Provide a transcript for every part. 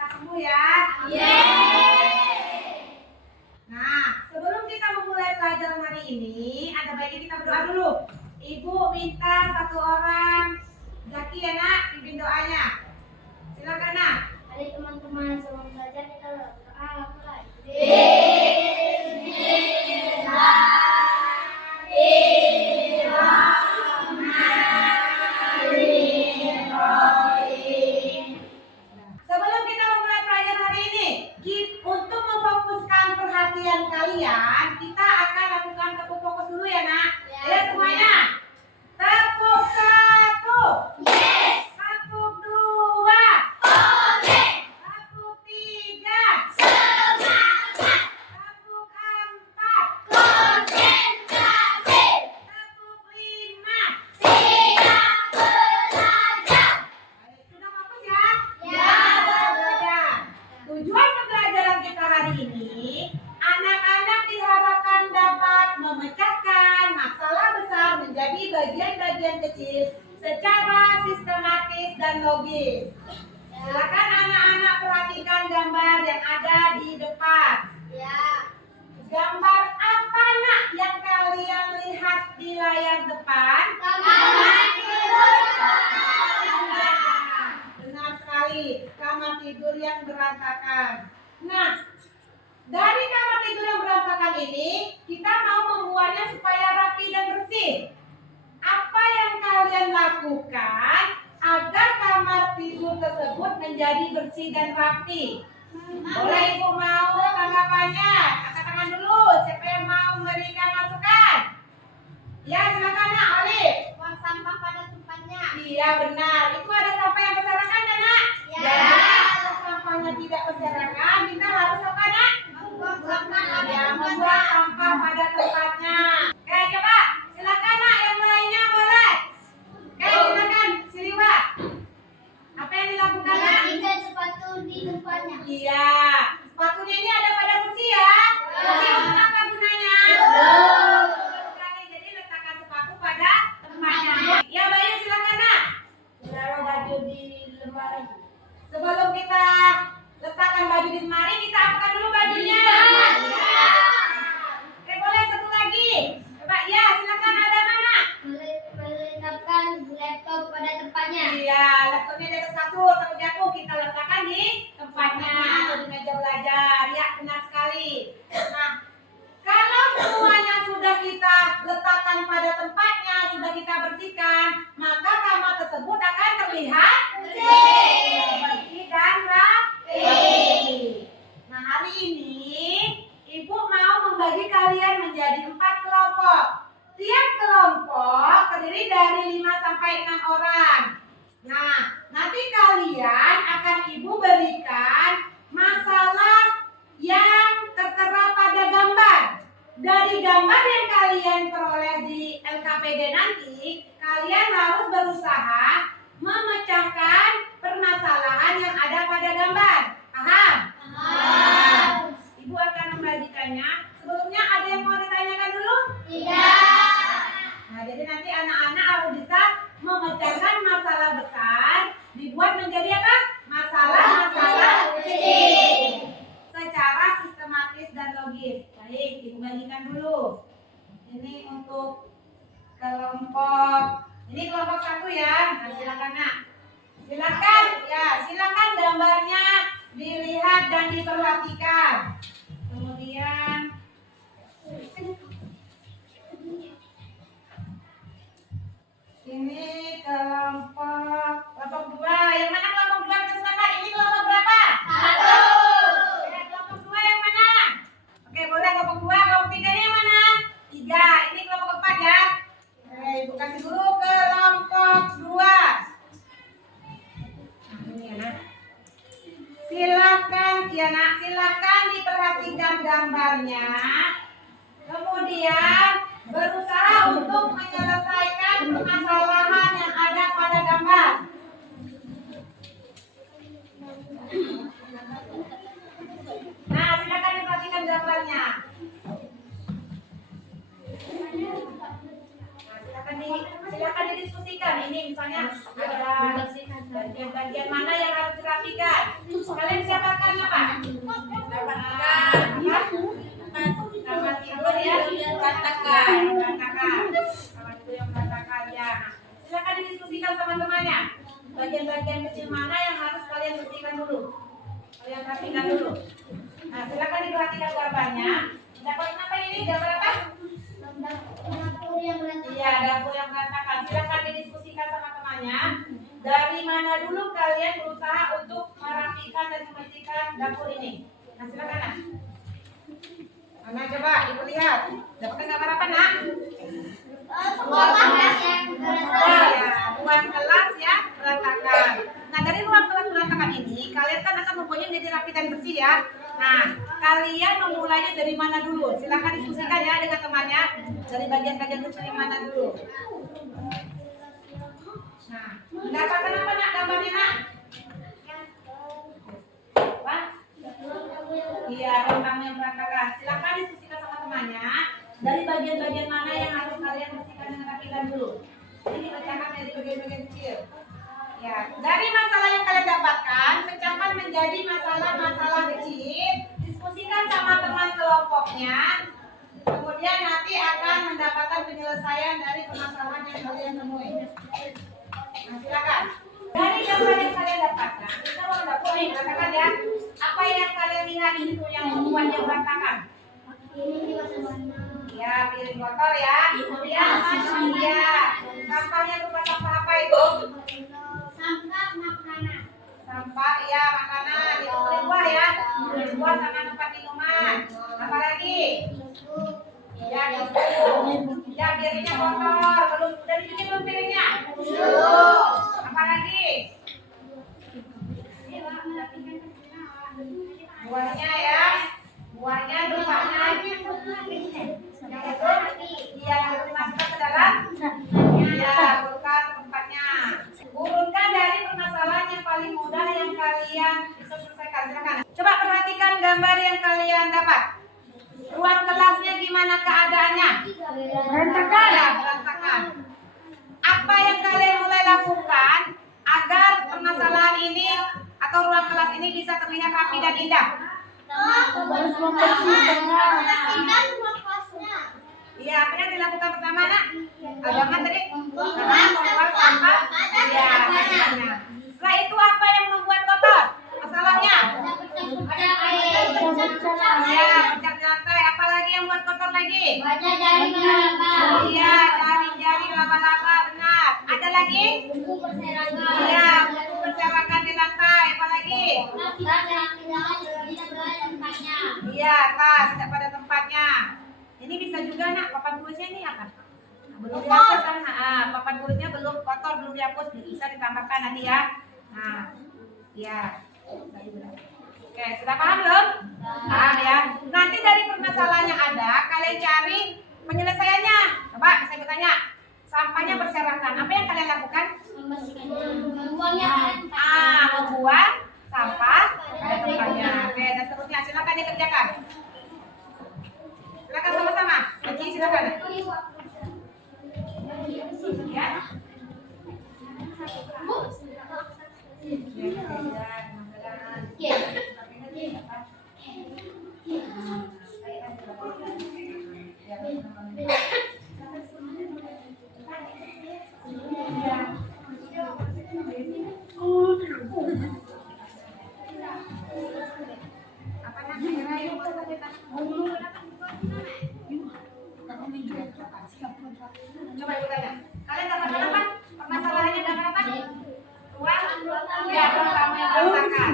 lekas sembuh ya. Nah, sebelum kita memulai pelajaran hari ini, ada baiknya kita berdoa dulu. Ibu minta satu orang Zaki ya nak, pimpin doanya. Silakan nak. Mari teman-teman, sebelum belajar kita berdoa mulai. Sebelum kita memulai pelajaran hari ini, untuk memfokuskan perhatian kalian, kita akan lakukan tepuk fokus dulu ya nak. Ya semuanya. Tepuk 1. Yes. Tepuk 2. Oke. Tepuk 3. Semangat. Tepuk 4. Konsentrasi. Tepuk 5. Siap belajar. Baik, sudah fokus ya? Ya. Belajar. Tujuan pembelajaran kita hari ini, anak-anak diharapkan dapat memecahkan masalah besar menjadi bagian-bagian kecil secara sistematis dan logis. Silakan anak-anak perhatikan gambar yang ada di depan. Ya. Gambar apa nak yang kalian lihat di layar depan? Kamar tidur. Benar sekali, kamar tidur yang berantakan. Nah, dari kamar tidur yang berantakan ini, kita mau membuatnya supaya rapi dan bersih. Apa yang kalian lakukan agar kamar tidur tersebut menjadi bersih dan rapi? Boleh ibu mau tanggapannya? Angkat tangan dulu. Siapa yang mau memberikan masukan? Ya, silakan nak, Olive. Buang sampah pada tempatnya. Iya benar. Itu ada sampah yang berserakan kan nak? Ya. Jadi kalau sampahnya tidak berserakan, kita harus apa nak? Buang sampah pada Ya, tempatnya. membuang sampah pada tempatnya. Oke, coba silakan nak yang lainnya boleh. Oke, silakan Siliwa. Apa yang dilakukan nak? Merapikan sepatu di tempatnya. Iya. Sepatunya ini ada pada kursi ya. Kursi untuk apa gunanya? Betul. Betul sekali. Jadi letakkan sepatu pada tempatnya. Ya, Bayu silakan nak. Taruh baju di lemari. Sebelum kita letakkan baju di lemari, kita angkat dulu bajunya. Iya. Oke, boleh satu lagi. Coba ya, silakan ada mana? Meletakkan laptop pada tempatnya. Iya, laptopnya di atas kasur, takut jatuh, kita letakkan di tempatnya atau di meja belajar. Ya, benar sekali. Nah, kalau semuanya sudah kita letakkan pada tempatnya, sudah kita bersihkan, maka kamar tersebut akan terlihat bersih dan rapi. Nah, hari ini Ibu mau membagi kalian menjadi 4 kelompok. Tiap kelompok terdiri dari 5 sampai 6 orang. Nah, nanti kalian akan Ibu berikan masalah yang tertera pada gambar. Dari gambar yang kalian peroleh di LKPD nanti, kalian harus berusaha memecahkan permasalahan yang ada pada gambar. Paham? Paham. Ibu akan membagikannya. Sebelumnya ada yang mau ditanyakan dulu? Tidak. Nah, jadi nanti anak-anak harus bisa memecahkan masalah besar dibuat menjadi apa? Masalah-masalah kecil secara sistematis dan logis. Baik, Ibu bagikan dulu. Ini untuk kelompok. Ini kelompok 1 ya. Nah, silakan nak. Silakan ya, silakan gambarnya dilihat dan diperhatikan. Kemudian ini kelompok 2. Yang mana kelompok 2 kita silakan? Ini kelompok berapa? 1. Oke, kelompok 2 yang mana? Oke, boleh kelompok 2. Kelompok 3 ini yang mana? 3. Ini kelompok 4 ya. Oke, Ibu kasih dulu kelompok 2. Nah, ini ya nak. Silakan ya nak, silakan diperhatikan gambarnya. Kemudian berusaha untuk menyelesaikan permasalahan yang ada pada gambar. Nah, silakan diperhatikan gambarnya. Nah, silakan didiskusikan. Ini misalnya ada bagian-bagian mana yang harus dirapikan. Kalian siapakan apa? Kamar tidur ya, berantakan. Kamar tidur yang berantakan ya. Silakan didiskusikan sama temannya. Bagian-bagian kecil mana yang harus kalian bersihkan dulu? Kalian rapikan dulu. Nah, silakan diperhatikan gambarnya. Dapat apa ini? Gambar apa? Dapur yang berantakan. Iya, dapur yang berantakan. Silakan didiskusikan sama temannya. Dari mana dulu kalian berusaha untuk merapikan dan membersihkan dapur ini? Nah, silakan nak. Mana coba ibu lihat. Dapatkan gambar apa nak? Ruang kelas yang berantakan. Ya, ruang kelas ya berantakan. Nah, dari ruang kelas berantakan ini kalian kan akan membuatnya menjadi rapi dan bersih ya. Nah, kalian memulainya dari mana dulu? Silakan diskusikan ya dengan temannya. Dari bagian-bagian kecil yang mana dulu? Nah, mendapatkan apa nak gambarnya nak? Apa? Iya, ruang tamu yang berantakan. Silakan diskusikan sama temannya. Dari bagian-bagian mana yang harus kalian bersihkan dengan rapikan dulu? Ini dibacakan dari bagian-bagian kecil. Ya, dari masalah yang kalian dapatkan, pecahkan menjadi masalah-masalah kecil. Diskusikan sama teman kelompoknya. Kemudian nanti akan mendapatkan penyelesaian dari permasalahan yang kalian temui. Nah, silakan. Dari gambar yang kalian dapatkan, kita mau dapur nih, katakan ya. Apa yang kalian lihat di situ yang membuat yang berantakan? Ini warna. Ya, piring botol ya. Kemudian, ya, sampahnya berupa sampah apa itu? Sampah makanan. Sampah, ya, makanan. Itu kulit buah ya. Kulit buah sama tempat minuman. Apa lagi? Ya, tisu. Ya, piringnya kotor. Belum udah dicuci belum piringnya? Belum. Apa lagi? Buahnya ya. Buahnya bunganya. Yang itu, iya, yang dimasukkan ke dalam. Iya, kulkas tempatnya. Urutkan dari permasalahan yang paling mudah yang kalian bisa selesaikan. Silakan. Coba perhatikan gambar yang kalian dapat. Ruang kelasnya gimana keadaannya? Berantakan. Ya, berantakan. Apa yang kalian mulai lakukan agar permasalahan ini atau ruang kelas ini bisa terlihat rapi dan indah? Harus membersihkan ruang kelasnya. Iya, apa yang dilakukan pertama nak? Agama tadi? Bongkar sampah. Iya, agama. Setelah itu apa yang membuat kotor? Masalahnya? Iya, pecat lantai. Apa lagi yang buat kotor lagi? Banyak dari laba. Iya, jaring-jaring laba-laba, benar. Ada lagi? Buku berserakan. Iya, buku berserakan di lantai. Apa lagi? Tas yang tidak berada tempatnya. Iya, tas tidak pada tempatnya. Ini bisa juga nak, papan tulisnya ini apa? Belum dihapus kan? Papan tulisnya belum kotor, belum dihapus. Bisa ditambahkan nanti ya. Nah, iya. Oke, sudah paham belum? Paham ya. Nanti dari permasalahan yang ada, kalian cari penyelesaiannya. Coba saya bertanya, sampahnya berserakan. Apa yang kalian lakukan? Membuangnya. Membuang sampah pada tempatnya. Oke, dan seterusnya silakan dikerjakan. Silakan sama-sama. Oke, silakan. Ya. Apa namanya? Coba ibu tanya. Kalian dapatkan apa? Permasalahannya dapat apa? Ruang tamu yang berantakan.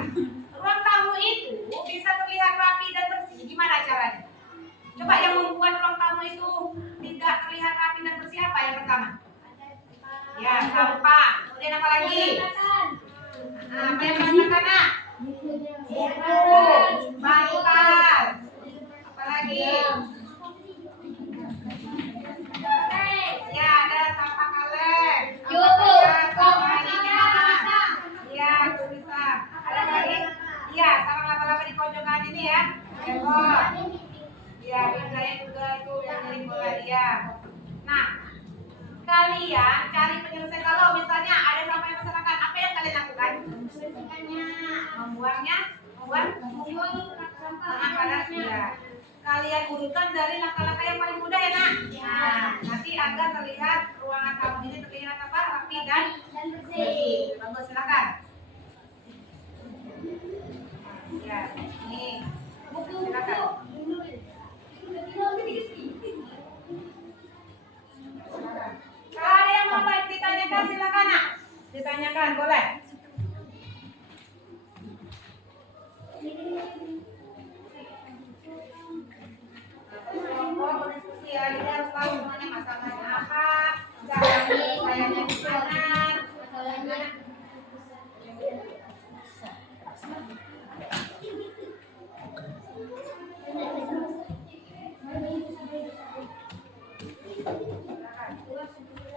Ruang tamu itu bisa terlihat rapi dan bersih. Gimana caranya? Coba yang membuat ruang tamu itu tidak terlihat rapi dan bersih apa yang pertama? Ya, sampah. Kemudian apa lagi? Apa yang berantakan nak? Buku, bantal. Apa lagi? Ya, ada sampah kaleng. Sampah minyak. Ya, bisa. Ada lagi? Iya, sarang laba-laba di pojokan ini ya. Cebol. Iya, biasanya juga itu yang jadi bola dia. Nah, kalian cari penyelesaian kalau misalnya ada sampah yang berserakan, apa apa yang kalian lakukan? Membuangnya, membuang pada ya. Kalian urutkan dari langkah-langkah yang paling mudah ya nak. Nah, nanti agar terlihat ruangan kamu ini terlihat apa? Rapi dan bersih. Bagus, silakan. Ya, ini silakan. Kalau ada yang mau ditanyakan silakan nak. Ditanyakan boleh. Kelompok berdiskusi ya, jadi harus tahu semuanya masalahnya apa, cara penyelesaiannya gimana.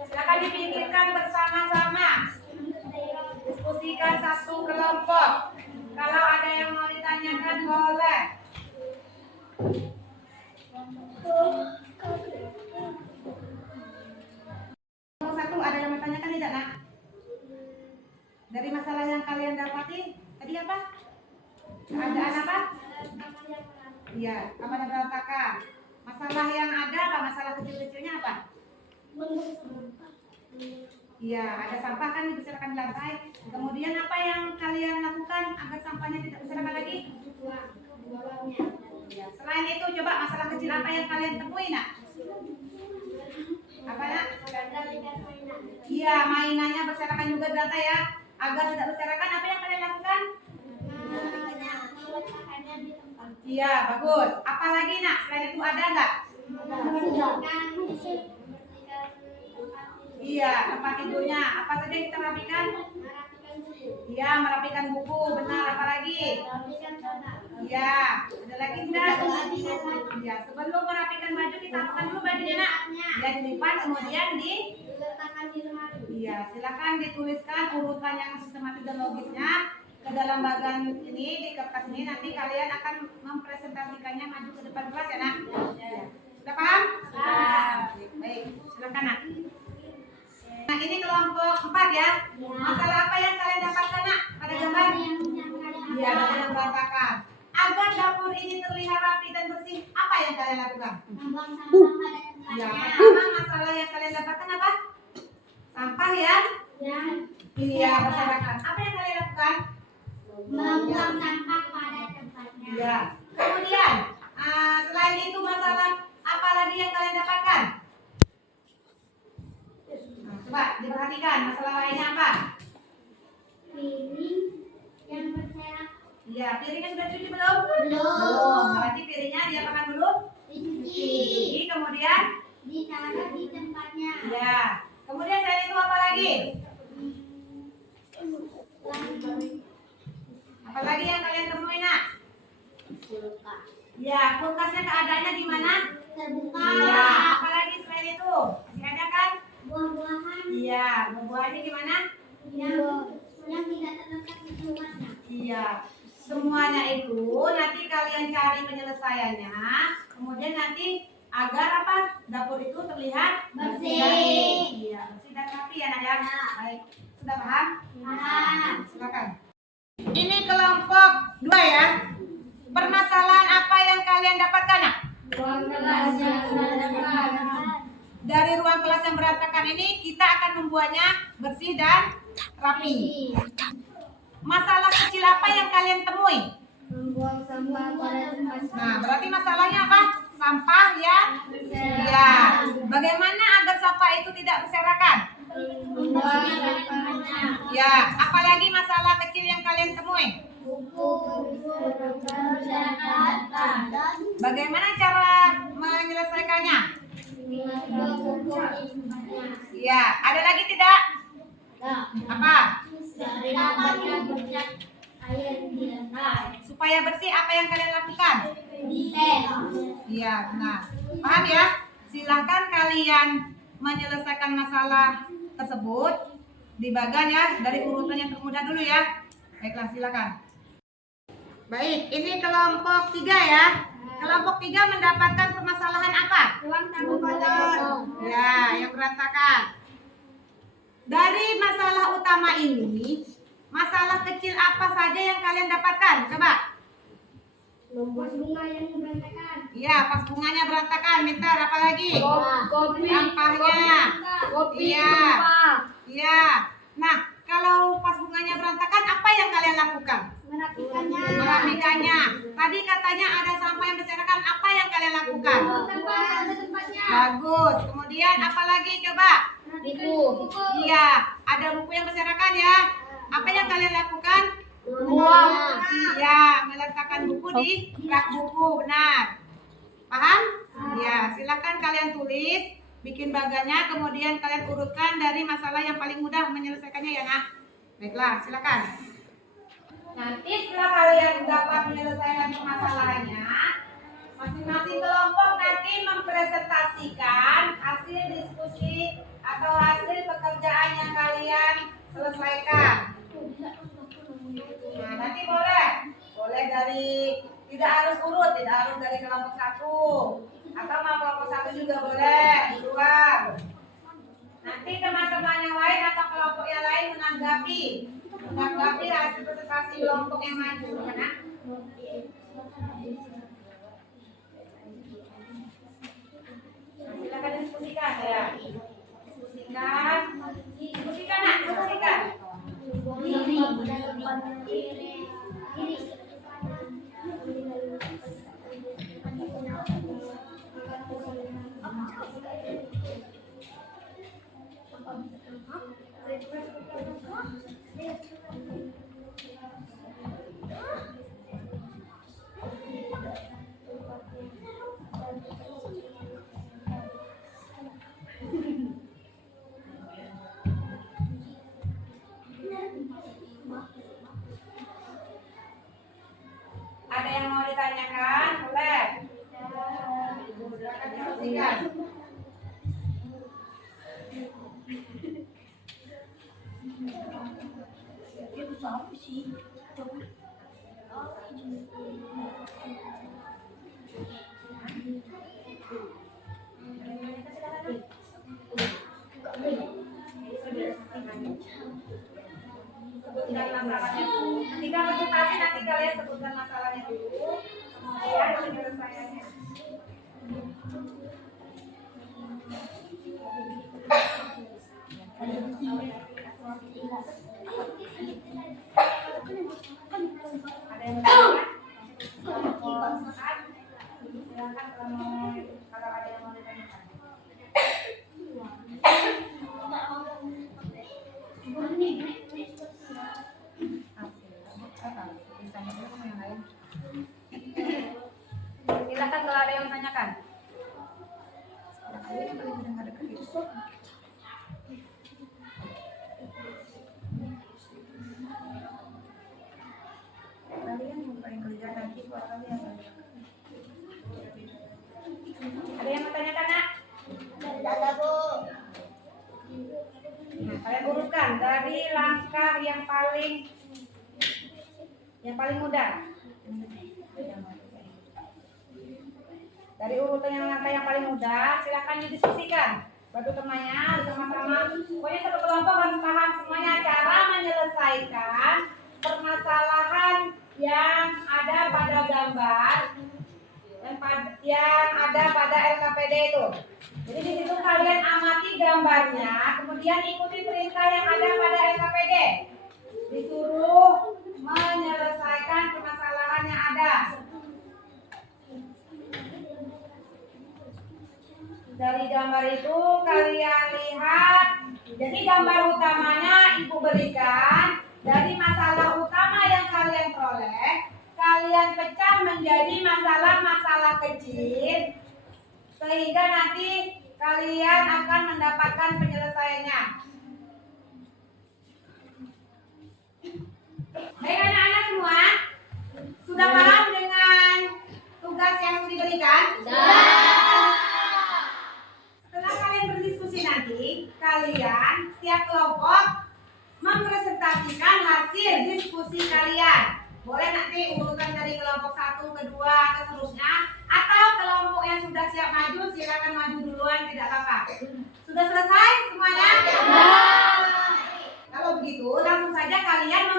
Silakan dipikirkan bersama-sama. Diskusikan satu kelompok. Kalau ada yang mau ditanyakan boleh. Nomor satu ada yang mau ditanyakan tidak nak? Dari masalah yang kalian dapati tadi apa? Keadaan apa? Iya, kamarnya berantakan. Masalah yang ada apa? Masalah kecil-kecilnya apa? Iya, ada sampah kan dibersihkan di lantai. Kemudian apa yang kalian lakukan agar sampahnya tidak berserakan lagi? Ya, selain itu coba masalah kecil apa yang kalian temui nak? Apa nak? Iya, mainannya berserakan juga di lantai ya. Agar tidak berserakan apa yang kalian lakukan? Iya, bagus. Apalagi nak? Selain itu ada nggak? Iya, tempat tidurnya. Apa saja yang kita rapikan? Iya, merapikan buku. Benar, apa lagi? Iya, ada lagi enggak? Iya, sebelum merapikan baju kita apakan dulu bajunya nak? Ya, dilipat kemudian Iya, silakan dituliskan urutan yang sistematis dan logisnya ke dalam bagian ini di kertas ini. Nanti kalian akan mempresentasikannya maju ke depan kelas ya nak? Ya. Sudah paham? Baik, silakan nak. Nah, ini kelompok 4 ya. Masalah apa yang kalian dapatkan nak pada gambar? Iya, bagian yang berantakan. Agar dapur ini terlihat rapi dan bersih, apa yang kalian lakukan? Ya, pertama masalah yang kalian dapatkan apa? Sampah ya? Iya, berserakan. Apa yang kalian lakukan? Membuang sampah pada tempatnya. Iya. Kemudian, selain itu masalah apa lagi yang kalian dapatkan? Nah, coba diperhatikan masalah lainnya apa? Piring yang berserakan. Iya, piringnya sudah cuci belum? Belum. Berarti piringnya diapakan dulu? Dicuci. Kemudian Ditaruh di tempatnya. ya. Kemudian selain itu apa lagi? Apa lagi yang kalian temui nak? Kulkas. Ya, kulkasnya keadaannya gimana? Terbuka. Iya. Apa lagi selain itu? Masih ada kan? Buah-buahan Iya. Buah-buahannya gimana? yang tidak terletak di rumahnya. Iya. Semuanya itu nanti kalian cari penyelesaiannya. Kemudian nanti agar apa? Dapur itu terlihat Bersih. Iya, bersih dan rapi ya nak ya. Baik. Sudah paham? Paham. Silakan. Ini kelompok 2 ya. Permasalahan apa yang kalian dapatkan nak? Ruang kelas yang berantakan. Dari ruang kelas yang berantakan ini kita akan membuatnya bersih dan rapi. Masalah kecil apa yang kalian temui? Membuang sampah pada tempatnya. Nah, berarti masalahnya apa? Sampah ya? Ya. Bagaimana agar sampah itu tidak berserakan? Membuang sampahnya. Ya. Apalagi masalah kecil yang kalian temui? Buku berserakan. Bagaimana cara menyelesaikannya? Membuang buku di tempatnya. Ya. Ada lagi tidak? Apa? Air di lantai. Supaya bersih apa yang kalian lakukan? Detail. Iya, benar. Paham ya? Silakan kalian menyelesaikan masalah tersebut di bagian ya, dari urutan yang termudah dulu ya. Baiklah, silakan. Baik, ini kelompok 3 ya. Kelompok 3 mendapatkan permasalahan apa? Ruang tamu kotor. Ya, yang berantakan. Dari masalah utama ini, masalah kecil apa saja yang kalian dapatkan? Coba. Pas bunga yang berantakan. Iya, pas bunganya berantakan. Minta apa lagi? Kopi. Sampahnya. Kopi. Iya. Iya. Nah, kalau pas bunganya berantakan, apa yang kalian lakukan? Merapikannya. Merapikannya. Tadi katanya ada sampah yang berserakan. Apa yang kalian lakukan? Ada tempatnya. Bagus. Kemudian apa lagi? Coba. Buku. Iya, ada buku yang berserakan ya. Apa yang kalian lakukan? Buang. Ya, meletakkan buku di rak buku, benar. Paham? Ya, silakan kalian tulis, bikin bagannya, kemudian kalian urutkan dari masalah yang paling mudah menyelesaikannya ya, Nak. Baiklah, silakan. Nanti setelah kalian dapat menyelesaikan permasalahannya, masing-masing kelompok nanti mempresentasikan hasil diskusi atau hasil pekerjaan yang kalian selesaikan. Nah, nanti boleh dari tidak harus urut, tidak harus dari kelompok 1 atau mau kelompok 1 juga boleh di luar. Nanti teman-teman yang lain atau kelompok yang lain menanggapi hasil presentasi kelompok yang maju, kan? Nah, silakan diskusikan ya. Diskusikan, Nak, diskusikan. Ada yang mau ditanyakan? Boleh. Silakan diskusikan. Sebutkan masalahnya dulu. Ketika presentasi nanti kalian sebutkan masalahnya dulu, kemudian penyelesaiannya. Ada yang bertanya? Silakan kalau ada yang mau ditanyakan. Silakan kalau ada yang menanyakan. Kalian yang paling kerja nanti suara kalian. Ada yang menanyakan, Nak? Ada, Bu. Nah, kalian urutkan dari langkah yang paling mudah. Dari urutan yang langkah yang paling mudah, silakan didiskusikan. Bantu temannya sama-sama. Pokoknya satu kelompok harus paham semuanya cara menyelesaikan permasalahan yang ada pada gambar yang ada pada LKPD itu. Jadi di situ kalian amati gambarnya, kemudian ikuti perintah yang ada pada LKPD. Disuruh menyelesaikan permasalahan yang ada. Dari gambar itu kalian lihat, jadi gambar utamanya Ibu berikan dari masalah utama yang kalian peroleh, kalian pecah menjadi masalah-masalah kecil sehingga nanti kalian akan mendapatkan penyelesaiannya. Baik anak-anak semua, sudah paham dengan tugas yang diberikan? Setelah kalian berdiskusi nanti, kalian setiap kelompok mempresentasikan hasil diskusi kalian. Boleh nanti urutan dari kelompok 1, kedua, atau seterusnya. Atau kelompok yang sudah siap maju, silakan maju duluan, tidak apa-apa. Sudah selesai semuanya?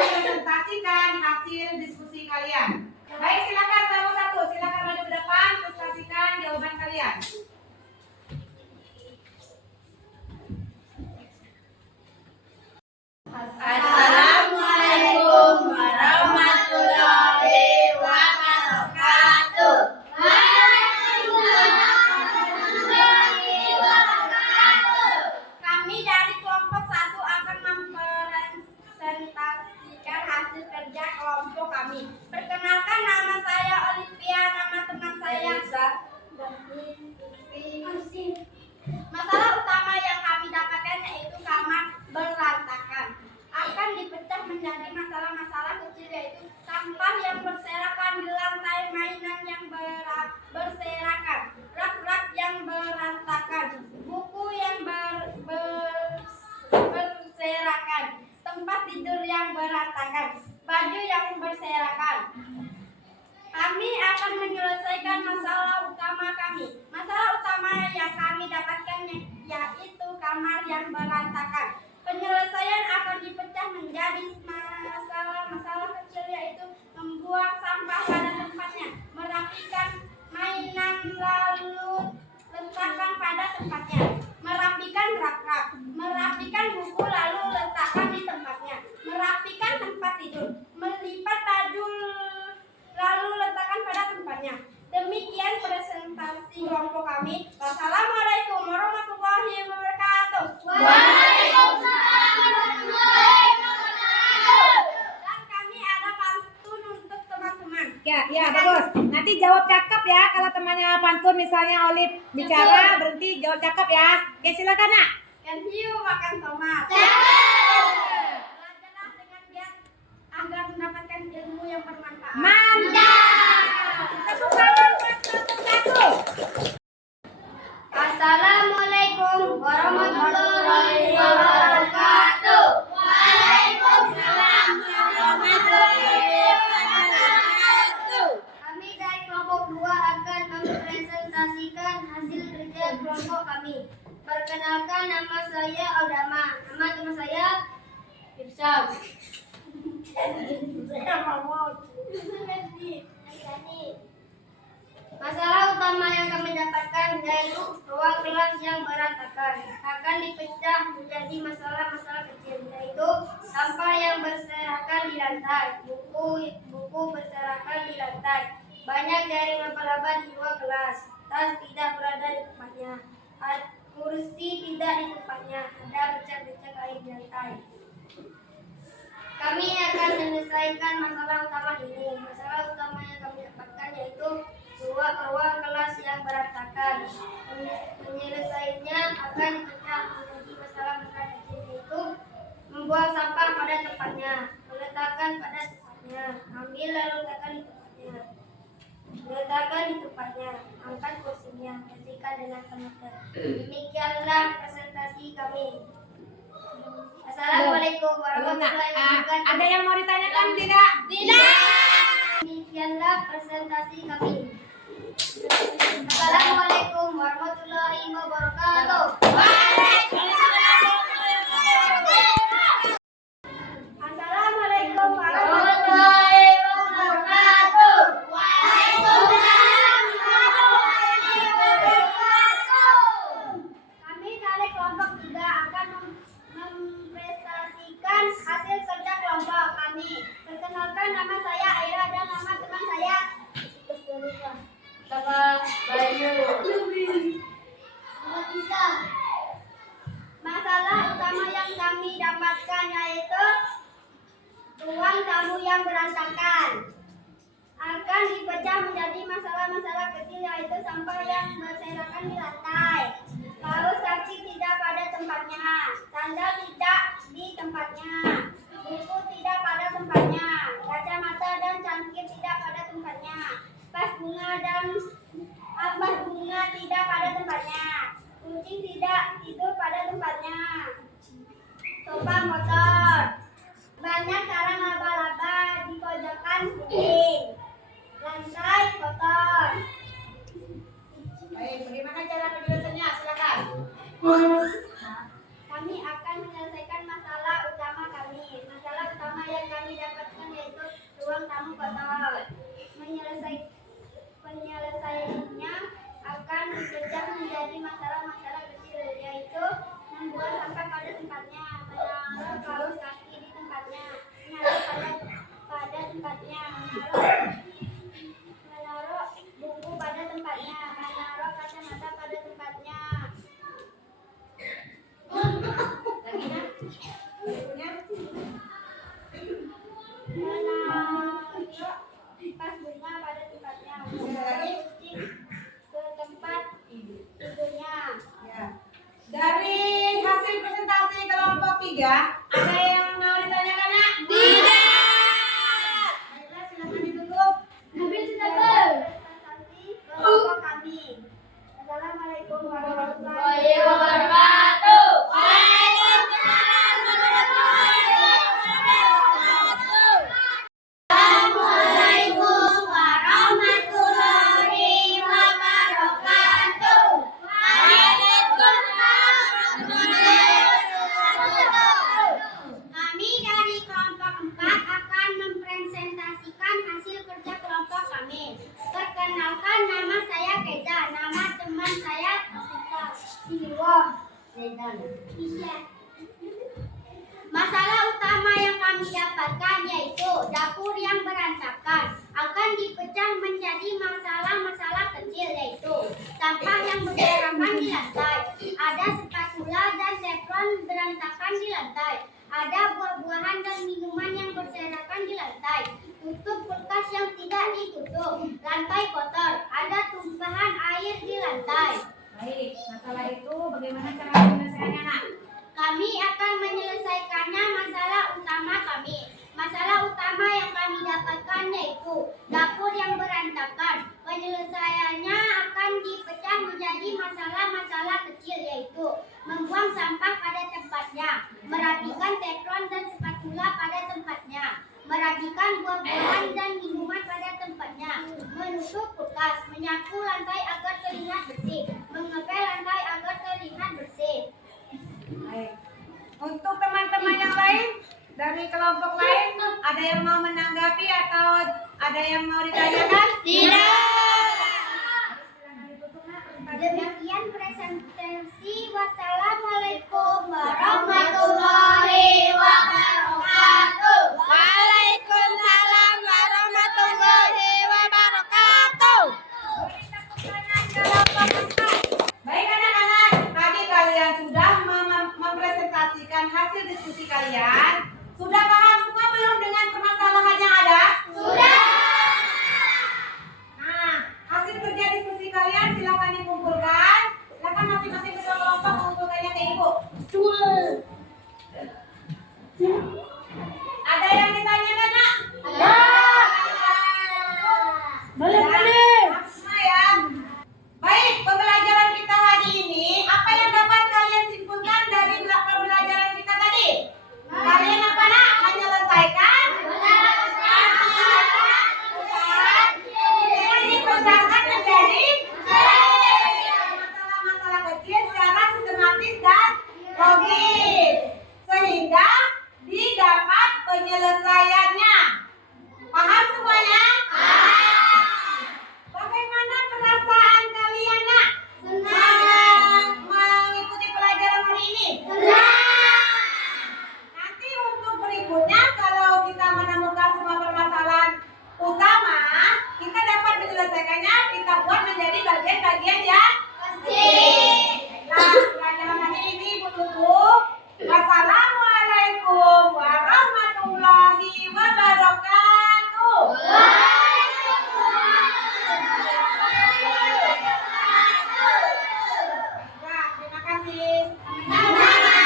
mempresentasikan hasil diskusi kalian. Baik, silakan nomor 1. Silakan maju ke depan, presentasikan jawaban kalian. Assalamualaikum warahmatullahi wabarakatuh. Kami dari kelompok 1 akan mempresentasikan hasil kerja kelompok kami. Perkenalkan, nama saya Olivia, nama teman saya Masalah utama yang kami dapatkan yaitu kamar berantakan. Akan dipecah menjadi masalah-masalah kecil, yaitu sampah yang berserakan di lantai, mainan yang berserakan, rak-rak yang berantakan, buku yang berserakan, tempat tidur yang berantakan, baju yang berserakan. Kami akan menyelesaikan masalah utama kami. Masalah utama yang kami dapatkan yaitu kamar yang berantakan. Penyelesaian akan dipecah menjadi masalah-masalah kecil, yaitu membuang sampah pada tempatnya, merapikan mainan lalu letakkan pada tempatnya, merapikan rak-rak, merapikan buku lalu letakkan di tempatnya, merapikan tempat tidur, melipat baju lalu letakkan pada tempatnya. Demikian presentasi kelompok kami. Wassalamualaikum warahmatullahi wabarakatuh. Waalaikumsalam warahmatullahi wabarakatuh. Dan kami ada pantun untuk teman-teman. Ya, bagus. Nanti jawab cakep ya. Kalau temannya pantun, misalnya Olive bicara, berhenti jawab cakep ya. Oke, silakan nak. Can you makan tomat? Belajarlah dengan giat agar mendapatkan ilmu yang bermanfaat. Mantap. Tepuk tangan buat kelompok 1. Assalamualaikum warahmatullahi wabarakatuh. Waalaikumsalam warahmatullahi wabarakatuh. Kami dari kelompok 2 akan mempresentasikan hasil kerja kelompok kami. Perkenalkan, nama saya Audama. Nama teman saya Irsyad. Masalah utama yang kami dapatkan yaitu ruang kelas yang berantakan. Akan dipecah menjadi masalah-masalah kecil, yaitu sampah yang berserakan di lantai, buku berserakan di lantai, banyak jaring laba-laba di ruang kelas, tas tidak berada di tempatnya, kursi tidak di tempatnya, ada bercak-bercak air di lantai. Kami akan menyelesaikan masalah utama ini. Masalah utama yang kami dapatkan yaitu ruang kelas yang berantakan. Menyelesaikannya akan dipecah menjadi masalah-masalah kecil, yaitu membuang sampah pada tempatnya, meletakkan pada tempatnya, ambil lalu letakkan di tempatnya, letakkan di tempatnya, angkat kursinya, bersihkan dengan penutup. Demikianlah presentasi kami. Assalamualaikum warahmatullahi wabarakatuh. Ada yang mau ditanyakan tidak? Tidak. Demikianlah presentasi kami. Assalamualaikum warahmatullahi wabarakatuh. Assalamualaikum warahmatullahi wabarakatuh. Waalaikumsalam warahmatullahi wabarakatuh. Kami dari kelompok 3 akan mempresentasikan hasil kerja kelompok kami. Perkenalkan, nama saya Aira dan nama teman saya Bayu. Masalah utama yang kami dapatkan yaitu ruang tamu yang berantakan. Akan dipecah menjadi masalah-masalah kecil, yaitu sampah yang berserakan di lantai, kaos kaki tidak pada tempatnya, sandal tidak di tempatnya, buku tidak pada tempatnya, kacamata dan cangkir tidak pada tempatnya, vas bunga tidak pada tempatnya, kucing tidak tidur pada tempatnya, sofa motor, banyak sarang laba-laba di pojokan kuping, lantai kotor. Baik, bagaimana cara penjelasannya? Silakan. Kami akan menyelesaikan masalah utama kami. Masalah utama yang kami Menaruh buku pada tempatnya. Menaruh kacamata pada tempatnya. Lagi nak? Berikutnya. Menaruh vas bunga pada tempatnya. Menaruh ke tempat tidurnya. Ya. Dari hasil presentasi kelompok 3, ada yang mau ditanyakan, Nak? Baiklah, silakan ditutup. Presentasi kelompok kami. Assalamualaikum warahmatullahi wabarakatuh. Assalamualaikum warahmatullahi wabarakatuh. Kami dari kelompok 4 akan mempresentasikan hasil kerja kelompok kami. Perkenalkan, nama saya Keza, nama teman saya Siwa. Iya. Masalah utama yang kami dapatkan yaitu dapur yang berantakan akan dipecah menjadi masalah-masalah kecil, yaitu sampah yang berserakan di lantai, ada spatula dan teflon berantakan di lantai, ada buah-buahan dan minuman yang berserakan di lantai, tutup kulkas yang tidak ditutup, lantai kotor, ada tumpahan air di lantai. Baik, masalah itu bagaimana cara menyelesaikannya, Nak? Kami akan menyelesaikannya masalah utama kami. Masalah utama yang kami dapatkan yaitu dapur yang berantakan. Penyelesaiannya akan dipecah menjadi masalah-masalah kecil, yaitu membuang sampah pada tempatnya, merapikan teflon dan spatula pada tempatnya, merapikan buah-buahan dan minuman pada tempatnya, menutup kulkas, menyapu lantai agar terlihat bersih, mengepel lantai agar terlihat bersih. Baik. Untuk teman-teman yang lain dari kelompok lain, ada yang mau menanggapi atau ada yang mau ditanyakan? Silakan ditutup, Nak, presentasinya. Demikian presentasi. Wassalamualaikum warahmatullahi wabarakatuh. Waalaikumsalam warahmatullahi wabarakatuh. Baik anak-anak, tadi kalian sudah mempresentasikan hasil diskusi kalian. Sudah paham semua belum dengan permasalahan yang ada? Sudah. Nah, hasil kerja diskusi kalian silakan dikumpulkan. Silakan masing-masing ketua kelompok mengumpulkannya ke ibu. Ada yang ditanyakan, Nak? Ada. Semua ya. Baik, pembelajaran kita hari ini, apa yang dapat kalian simpulkan dari pembelajaran kita tadi? Kalian apa, Nak? Menyelesaikan? Dipecahkan menjadi masalah-masalah kecil secara sistematis dan logis, sehingga didapat penyelesaiannya. Paham semuanya? Bagaimana perasaan kalian, Nak? Senang. Mengikuti pelajaran hari ini? Nanti untuk berikutnya, kalau kita menemukan semua permasalahan utama, kita dapat menyelesaikannya, kita buat menjadi bagian-bagian yang kecil. Nah, pelajaran hari ini Ibu tutup. Wassalamualaikum warahmatullahi wabarakatuh. Nah, terima kasih. Sama-sama.